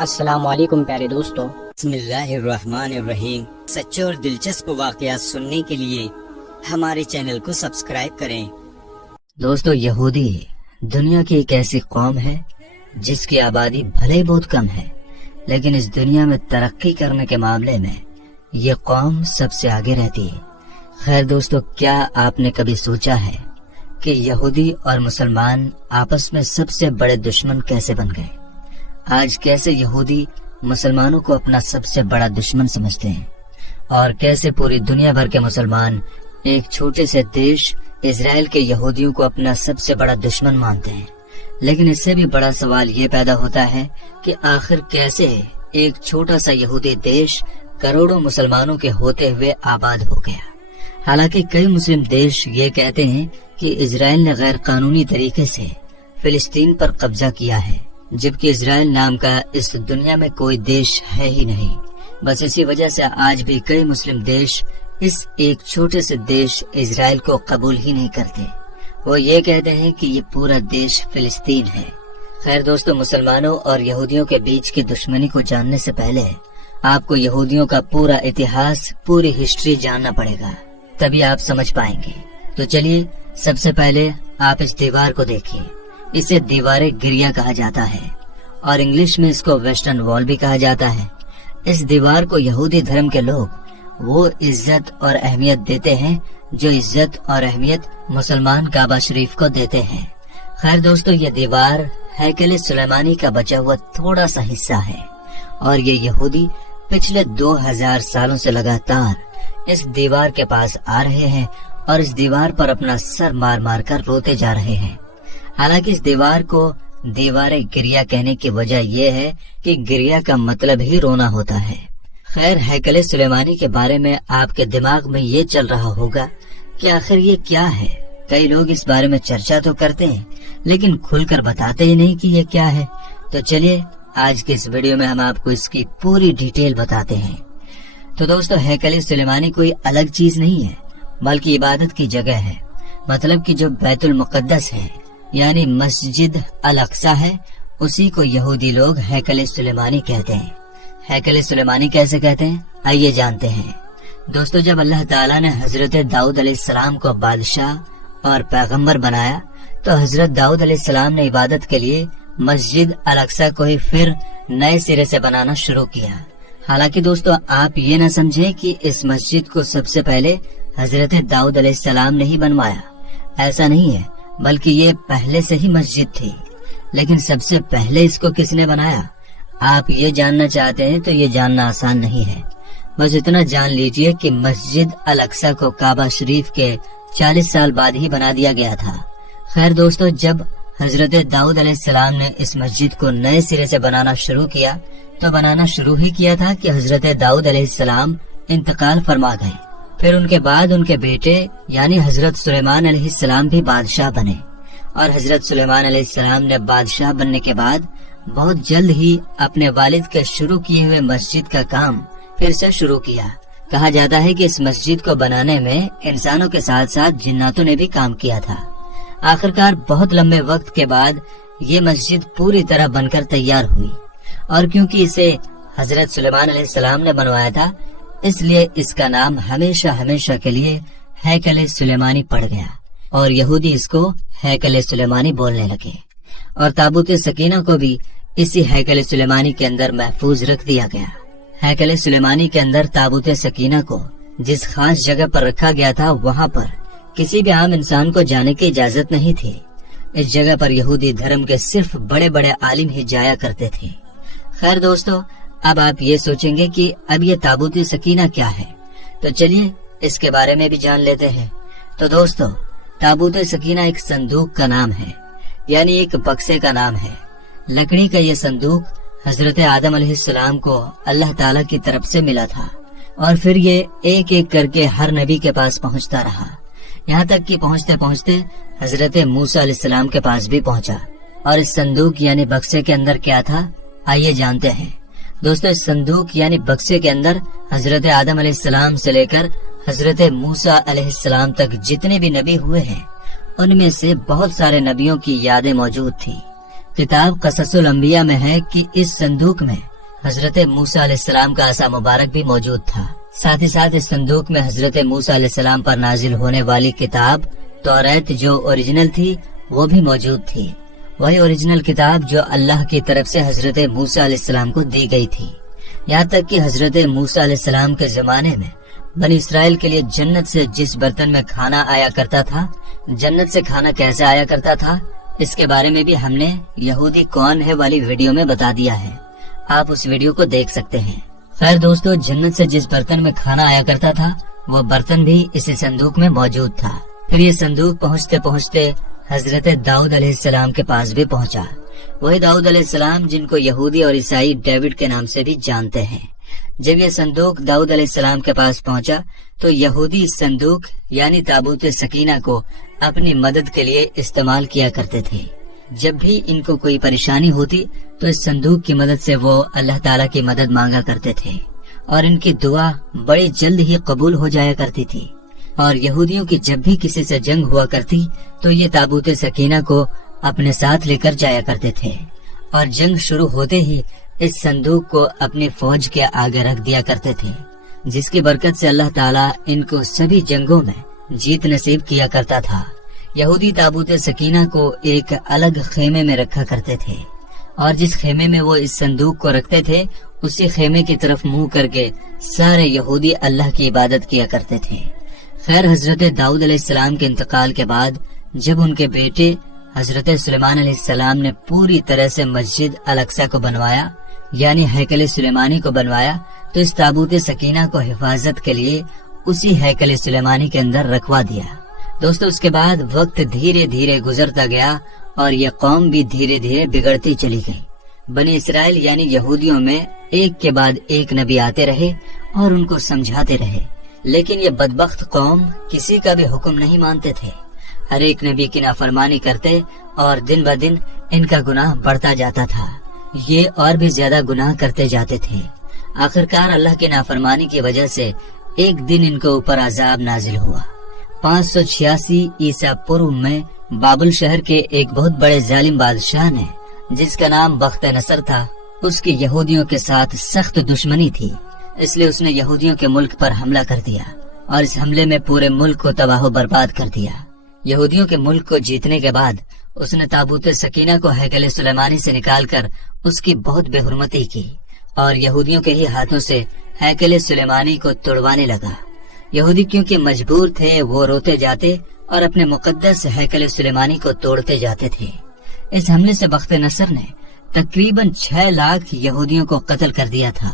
السلام علیکم پیارے دوستو۔ بسم اللہ الرحمن الرحیم۔ سچے اور دلچسپ واقعات سننے کے لیے ہمارے چینل کو سبسکرائب کریں۔ دوستو، یہودی دنیا کی ایک ایسی قوم ہے جس کی آبادی بھلے ہی بہت کم ہے، لیکن اس دنیا میں ترقی کرنے کے معاملے میں یہ قوم سب سے آگے رہتی ہے۔ خیر دوستو، کیا آپ نے کبھی سوچا ہے کہ یہودی اور مسلمان آپس میں سب سے بڑے دشمن کیسے بن گئے؟ آج کیسے یہودی مسلمانوں کو اپنا سب سے بڑا دشمن سمجھتے ہیں، اور کیسے پوری دنیا بھر کے مسلمان ایک چھوٹے سے دیش اسرائیل کے یہودیوں کو اپنا سب سے بڑا دشمن مانتے ہیں۔ لیکن اس سے بھی بڑا سوال یہ پیدا ہوتا ہے کہ آخر کیسے ایک چھوٹا سا یہودی دیش کروڑوں مسلمانوں کے ہوتے ہوئے آباد ہو گیا؟ حالانکہ کئی مسلم دیش یہ کہتے ہیں کہ اسرائیل نے غیر قانونی طریقے سے فلسطین پر قبضہ کیا ہے، جبکہ اسرائیل نام کا اس دنیا میں کوئی دیش ہے ہی نہیں۔ بس اسی وجہ سے آج بھی کئی مسلم دیش اس ایک چھوٹے سے دیش اسرائیل کو قبول ہی نہیں کرتے۔ وہ یہ کہتے ہیں کہ یہ پورا دیش فلسطین ہے۔ خیر دوستو، مسلمانوں اور یہودیوں کے بیچ کی دشمنی کو جاننے سے پہلے آپ کو یہودیوں کا پورا اتہاس، پوری ہسٹری جاننا پڑے گا، تبھی آپ سمجھ پائیں گے۔ تو چلیے، سب سے پہلے آپ اس دیوار کو دیکھیے۔ اسے دیوار گریا کہا جاتا ہے، اور انگلش میں اس کو ویسٹرن وال بھی کہا جاتا ہے۔ اس دیوار کو یہودی دھرم کے لوگ وہ عزت اور اہمیت دیتے ہیں جو عزت اور اہمیت مسلمان کعبہ شریف کو دیتے ہیں۔ خیر دوستو، یہ دیوار ہیکل سلیمانی کا بچا ہوا تھوڑا سا حصہ ہے، اور یہ یہودی پچھلے 2000 سالوں سے لگاتار اس دیوار کے پاس آ رہے ہیں اور اس دیوار پر اپنا سر مار مار کر روتے جا رہے ہیں۔ حالانکہ اس دیوار کو دیوار گریا کہنے کی وجہ یہ ہے کہ گریا کا مطلب ہی رونا ہوتا ہے۔ خیر، ہیکل سلیمانی کے بارے میں آپ کے دماغ میں یہ چل رہا ہوگا کہ آخر یہ کیا ہے۔ کئی لوگ اس بارے میں چرچا تو کرتے ہیں لیکن کھل کر بتاتے ہی نہیں کہ یہ کیا ہے۔ تو چلیے، آج کے اس ویڈیو میں ہم آپ کو اس کی پوری ڈیٹیل بتاتے ہیں۔ تو دوستو، ہیکل سلیمانی کوئی الگ چیز نہیں ہے، بلکہ عبادت کی جگہ ہے۔ مطلب کہ جو بیت المقدس ہے، یعنی مسجد الاقصی ہے، اسی کو یہودی لوگ ہیکل سلیمانی کہتے ہیں۔ ہیکل سلیمانی کیسے کہتے ہیں، آئیے جانتے ہیں۔ دوستو، جب اللہ تعالیٰ نے حضرت داؤد علیہ السلام کو بادشاہ اور پیغمبر بنایا تو حضرت داؤد علیہ السلام نے عبادت کے لیے مسجد الاقصی کو ہی پھر نئے سرے سے بنانا شروع کیا۔ حالانکہ دوستو، آپ یہ نہ سمجھیں کہ اس مسجد کو سب سے پہلے حضرت داؤد علیہ السلام نے ہی بنوایا، ایسا نہیں ہے، بلکہ یہ پہلے سے ہی مسجد تھی۔ لیکن سب سے پہلے اس کو کس نے بنایا؟ آپ یہ جاننا چاہتے ہیں تو یہ جاننا آسان نہیں ہے۔ بس اتنا جان لیجئے کہ مسجد الاقصی کو کعبہ شریف کے 40 سال بعد ہی بنا دیا گیا تھا۔ خیر دوستو، جب حضرت داؤد علیہ السلام نے اس مسجد کو نئے سرے سے بنانا شروع کیا تو بنانا شروع ہی کیا تھا کہ حضرت داؤد علیہ السلام انتقال فرما گئے۔ پھر ان کے بعد ان کے بیٹے یعنی حضرت سلیمان علیہ السلام بھی بادشاہ بنے، اور حضرت سلیمان علیہ السلام نے بادشاہ بننے کے بعد بہت جلد ہی اپنے والد کے شروع کیے ہوئے مسجد کا کام پھر سے شروع کیا۔ کہا جاتا ہے کہ اس مسجد کو بنانے میں انسانوں کے ساتھ ساتھ جناتوں نے بھی کام کیا تھا۔ آخرکار بہت لمبے وقت کے بعد یہ مسجد پوری طرح بن کر تیار ہوئی، اور کیونکہ اسے حضرت سلیمان علیہ السلام نے بنوایا تھا، اس لیے اس کا نام ہمیشہ ہمیشہ کے لیے ہیکل سلیمانی پڑ گیا، اور یہودی اس کو ہیکل سلیمانی بولنے لگے۔ اور تابوت سکینہ کو بھی اسی ہیکل سلیمانی کے اندر محفوظ رکھ دیا گیا۔ ہیکل سلیمانی کے اندر تابوت سکینہ کو جس خاص جگہ پر رکھا گیا تھا، وہاں پر کسی بھی عام انسان کو جانے کی اجازت نہیں تھی۔ اس جگہ پر یہودی دھرم کے صرف بڑے بڑے عالم ہی جایا کرتے تھے۔ خیر دوستو، اب آپ یہ سوچیں گے کہ اب یہ تابوت سکینہ کیا ہے، تو چلیے اس کے بارے میں بھی جان لیتے ہیں۔ تو دوستو، تابوت سکینہ ایک صندوق کا نام ہے، یعنی ایک بکسے کا نام ہے۔ لکڑی کا یہ صندوق حضرت آدم علیہ السلام کو اللہ تعالیٰ کی طرف سے ملا تھا، اور پھر یہ ایک ایک کر کے ہر نبی کے پاس پہنچتا رہا، یہاں تک کہ پہنچتے پہنچتے حضرت موسیٰ علیہ السلام کے پاس بھی پہنچا۔ اور اس صندوق یعنی بکسے کے اندر کیا تھا، آئیے جانتے ہیں۔ دوستو، اس صندوق یعنی بکسے کے اندر حضرت آدم علیہ السلام سے لے کر حضرت موسیٰ علیہ السلام تک جتنے بھی نبی ہوئے ہیں، ان میں سے بہت سارے نبیوں کی یادیں موجود تھی۔ کتاب قصص الانبیاء میں ہے کہ اس صندوق میں حضرت موسیٰ علیہ السلام کا عصا مبارک بھی موجود تھا۔ ساتھ ہی ساتھ اس صندوق میں حضرت موسیٰ علیہ السلام پر نازل ہونے والی کتاب توریت جو اوریجنل تھی وہ بھی موجود تھی، وہی اوریجنل کتاب جو اللہ کی طرف سے حضرت موسیٰ علیہ السلام کو دی گئی تھی۔ یہاں تک کہ حضرت موسیٰ علیہ السلام کے زمانے میں بنی اسرائیل کے لیے جنت سے جس برتن میں کھانا آیا کرتا تھا، جنت سے کھانا کیسے آیا کرتا تھا، اس کے بارے میں بھی ہم نے یہودی کون ہے والی ویڈیو میں بتا دیا ہے، آپ اس ویڈیو کو دیکھ سکتے ہیں۔ خیر دوستو، جنت سے جس برتن میں کھانا آیا کرتا تھا وہ برتن بھی اسی صندوق میں موجود تھا۔ پھر یہ صندوق پہنچتے پہنچتے حضرت داؤد علیہ السلام کے پاس بھی پہنچا، وہی داؤد علیہ السلام جن کو یہودی اور عیسائی ڈیوڈ کے نام سے بھی جانتے ہیں۔ جب یہ صندوق داؤد علیہ السلام کے پاس پہنچا تو یہودی اس صندوق یعنی تابوت سکینہ کو اپنی مدد کے لیے استعمال کیا کرتے تھے۔ جب بھی ان کو کوئی پریشانی ہوتی تو اس صندوق کی مدد سے وہ اللہ تعالیٰ کی مدد مانگا کرتے تھے اور ان کی دعا بڑی جلد ہی قبول ہو جایا کرتی تھی۔ اور یہودیوں کی جب بھی کسی سے جنگ ہوا کرتی تو یہ تابوت سکینہ کو اپنے ساتھ لے کر جایا کرتے تھے اور جنگ شروع ہوتے ہی اس صندوق کو اپنی فوج کے آگے رکھ دیا کرتے تھے، جس کی برکت سے اللہ تعالیٰ ان کو سبھی جنگوں میں جیت نصیب کیا کرتا تھا۔ یہودی تابوت سکینہ کو ایک الگ خیمے میں رکھا کرتے تھے اور جس خیمے میں وہ اس صندوق کو رکھتے تھے اسی خیمے کی طرف منہ کر کے سارے یہودی اللہ کی عبادت کیا کرتے تھے۔ خیر، حضرت داؤد علیہ السلام کے انتقال کے بعد جب ان کے بیٹے حضرت سلیمان علیہ السلام نے پوری طرح سے مسجد الاقصی کو بنوایا یعنی ہیکل سلیمانی کو بنوایا تو اس تابوت سکینہ کو حفاظت کے لیے اسی ہیکل سلیمانی کے اندر رکھوا دیا۔ دوستو، اس کے بعد وقت دھیرے دھیرے گزرتا گیا اور یہ قوم بھی دھیرے دھیرے بگڑتی چلی گئی۔ بنی اسرائیل یعنی یہودیوں میں ایک کے بعد ایک نبی آتے رہے اور ان کو سمجھاتے رہے، لیکن یہ بدبخت قوم کسی کا بھی حکم نہیں مانتے تھے، ہر ایک نبی کی نافرمانی کرتے اور دن بہ دن ان کا گناہ بڑھتا جاتا تھا، یہ اور بھی زیادہ گناہ کرتے جاتے تھے۔ آخرکار اللہ کی نافرمانی کی وجہ سے ایک دن ان کے اوپر عذاب نازل ہوا۔ 586 عیسیٰ پورو میں بابل شہر کے ایک بہت بڑے ظالم بادشاہ نے جس کا نام بخت نصر تھا، اس کی یہودیوں کے ساتھ سخت دشمنی تھی، اس لیے اس نے یہودیوں کے ملک پر حملہ کر دیا اور اس حملے میں پورے ملک کو تباہ و برباد کر دیا۔ یہودیوں کے ملک کو جیتنے کے بعد اس نے تابوت سکینہ کو ہیکل سلیمانی سے نکال کر اس کی بہت بے حرمتی کی اور یہودیوں کے ہی ہاتھوں سے ہیکل سلیمانی کو توڑوانے لگا۔ یہودی کیونکہ مجبور تھے وہ روتے جاتے اور اپنے مقدس ہیکل سلیمانی کو توڑتے جاتے تھے۔ اس حملے سے بخت نصر نے تقریباً 6 لاکھ یہودیوں کو قتل کر دیا تھا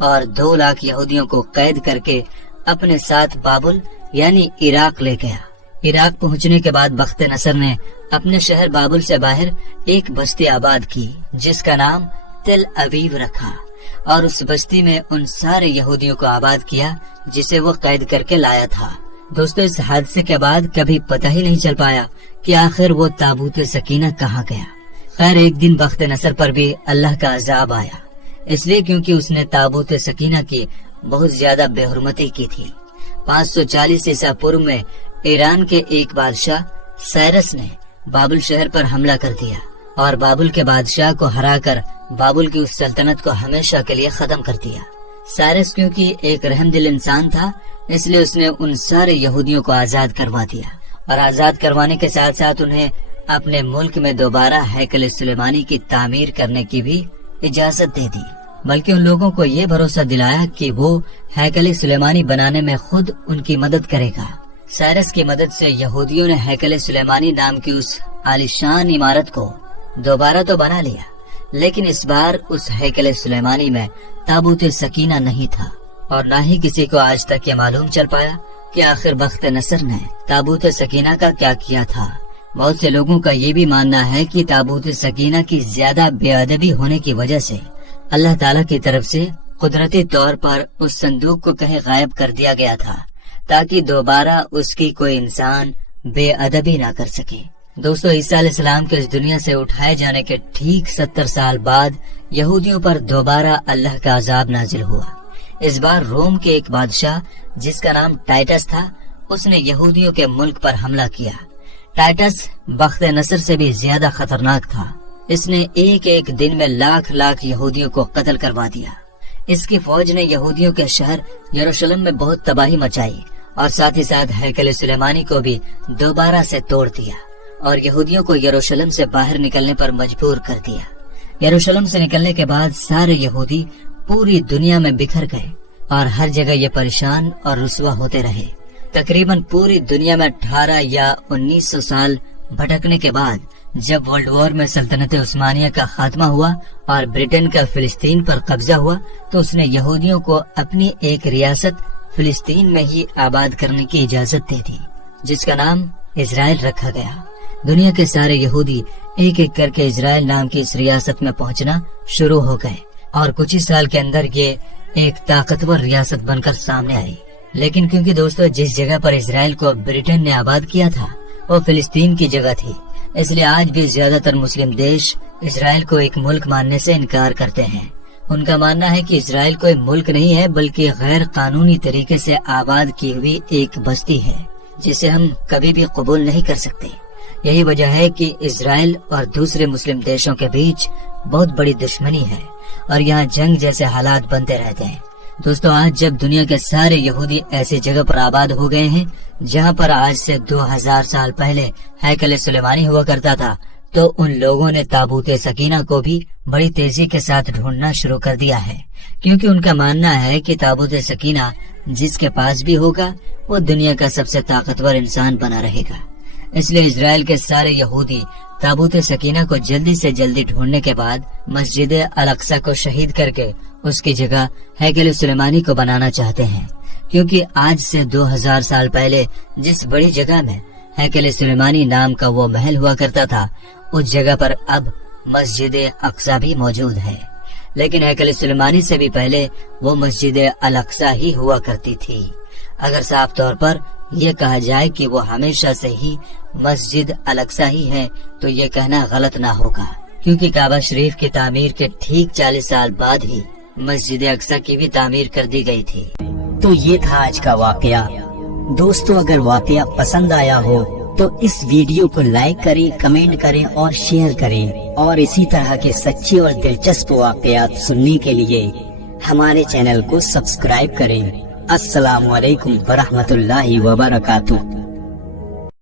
اور 2 لاکھ یہودیوں کو قید کر کے اپنے ساتھ بابل یعنی عراق لے گیا۔ عراق پہنچنے کے بعد بخت نصر نے اپنے شہر بابل سے باہر ایک بستی آباد کی جس کا نام تل اویو رکھا اور اس بستی میں ان سارے یہودیوں کو آباد کیا جسے وہ قید کر کے لایا تھا۔ دوستو، اس حادثے کے بعد کبھی پتہ ہی نہیں چل پایا کہ آخر وہ تابوت سکینہ کہاں گیا۔ خیر، ایک دن بخت نصر پر بھی اللہ کا عذاب آیا، اس لیے کیونکہ اس نے تابوت سکینہ کی بہت زیادہ بے حرمتی کی تھی۔ 540 عیسیٰ پورو میں ایران کے ایک بادشاہ سائرس نے بابل شہر پر حملہ کر دیا اور بابل کے بادشاہ کو ہرا کر بابل کی اس سلطنت کو ہمیشہ کے لیے ختم کر دیا۔ سائرس کیونکہ ایک رحم دل انسان تھا، اس لیے اس نے ان سارے یہودیوں کو آزاد کروا دیا اور آزاد کروانے کے ساتھ ساتھ انہیں اپنے ملک میں دوبارہ ہیکل سلیمانی کی تعمیر کرنے کی بھی اجازت دے دی، بلکہ ان لوگوں کو یہ بھروسہ دلایا کہ وہ ہیکل سلیمانی بنانے میں خود ان کی مدد کرے گا۔ سائرس کی مدد سے یہودیوں نے ہیکل سلیمانی نام کی اس عالیشان عمارت کو دوبارہ تو بنا لیا، لیکن اس بار اس ہیکل سلیمانی میں تابوت سکینہ نہیں تھا اور نہ ہی کسی کو آج تک یہ معلوم چل پایا کہ آخر بخت نصر نے تابوت سکینہ کا کیا کیا تھا۔ بہت سے لوگوں کا یہ بھی ماننا ہے کہ تابوت سکینہ کی زیادہ بے ادبی ہونے کی وجہ سے اللہ تعالیٰ کی طرف سے قدرتی طور پر اس صندوق کو کہیں غائب کر دیا گیا تھا تاکہ دوبارہ اس کی کوئی انسان بے ادبی نہ کر سکے۔ دوستو، عیسیٰ علیہ السلام کے اس دنیا سے اٹھائے جانے کے ٹھیک 70 سال بعد یہودیوں پر دوبارہ اللہ کا عذاب نازل ہوا۔ اس بار روم کے ایک بادشاہ جس کا نام ٹائٹس تھا، اس نے یہودیوں کے ملک پر حملہ کیا۔ ٹائٹس بخت نصر سے بھی زیادہ خطرناک تھا اس نے ایک ایک دن میں لاکھ لاکھ یہودیوں کو قتل کروا دیا۔ اس کی فوج نے یہودیوں کے شہر یروشلم میں بہت تباہی مچائی اور ساتھ ہی ساتھ ہیکل سلیمانی کو بھی دوبارہ سے توڑ دیا اور یہودیوں کو یروشلم سے باہر نکلنے پر مجبور کر دیا۔ یروشلم سے نکلنے کے بعد سارے یہودی پوری دنیا میں بکھر گئے اور ہر جگہ یہ پریشان اور رسوا ہوتے رہے۔ تقریباً پوری دنیا میں 18 یا 1900 سال بھٹکنے کے بعد جب ورلڈ وار میں سلطنت عثمانیہ کا خاتمہ ہوا اور برٹن کا فلسطین پر قبضہ ہوا تو اس نے یہودیوں کو اپنی ایک ریاست فلسطین میں ہی آباد کرنے کی اجازت دے دی، جس کا نام اسرائیل رکھا گیا۔ دنیا کے سارے یہودی ایک ایک کر کے اسرائیل نام کی اس ریاست میں پہنچنا شروع ہو گئے اور کچھ ہی سال کے اندر یہ ایک طاقتور ریاست بن کر سامنے آئی۔ لیکن کیونکہ دوستو جس جگہ پر اسرائیل کو برٹن نے آباد کیا تھا وہ فلسطین کی جگہ تھی، اس لیے آج بھی زیادہ تر مسلم دیش اسرائیل کو ایک ملک ماننے سے انکار کرتے ہیں۔ ان کا ماننا ہے کہ اسرائیل کوئی ملک نہیں ہے بلکہ غیر قانونی طریقے سے آباد کی ہوئی ایک بستی ہے جسے ہم کبھی بھی قبول نہیں کر سکتے۔ یہی وجہ ہے کہ اسرائیل اور دوسرے مسلم دیشوں کے بیچ بہت بڑی دشمنی ہے اور یہاں جنگ جیسے حالات بنتے رہتے ہیں۔ دوستو آج جب دنیا کے سارے یہودی ایسی جگہ پر آباد ہو گئے ہیں جہاں پر آج سے 2000 سال پہلے ہیکل سلیمانی ہوا کرتا تھا، تو ان لوگوں نے تابوت سکینہ کو بھی بڑی تیزی کے ساتھ ڈھونڈنا شروع کر دیا ہے، کیونکہ ان کا ماننا ہے کہ تابوت سکینہ جس کے پاس بھی ہوگا وہ دنیا کا سب سے طاقتور انسان بنا رہے گا۔ اس لیے اسرائیل کے سارے یہودی تابوت سکینہ کو جلدی سے جلدی ڈھونڈنے کے بعد مسجد الاقصی کو شہید کر کے اس کی جگہ ہیکل سلیمانی کو بنانا چاہتے ہیں، کیونکہ آج سے 2000 سال پہلے جس بڑی جگہ میں ہیکل سلیمانی نام کا وہ محل ہوا کرتا تھا اس جگہ پر اب مسجد اقصی بھی موجود ہے، لیکن ہیکل سلیمانی سے بھی پہلے وہ مسجد الاقصی ہی ہوا کرتی تھی۔ اگر صاف طور پر یہ کہا جائے کہ وہ ہمیشہ سے ہی مسجد الاقصی ہی ہے تو یہ کہنا غلط نہ ہوگا، کیونکہ کعبہ شریف کی تعمیر کے ٹھیک 40 سال بعد ہی مسجد اقصی کی بھی تعمیر کر دی گئی تھی۔ تو یہ تھا آج کا واقعہ۔ دوستو اگر واقعہ پسند آیا ہو تو اس ویڈیو کو لائک کریں، کمنٹ کریں اور شیئر کریں، اور اسی طرح کے سچے اور دلچسپ واقعات سننے کے لیے ہمارے چینل کو سبسکرائب کریں۔ السلام علیکم ورحمۃ اللہ وبرکاتہ۔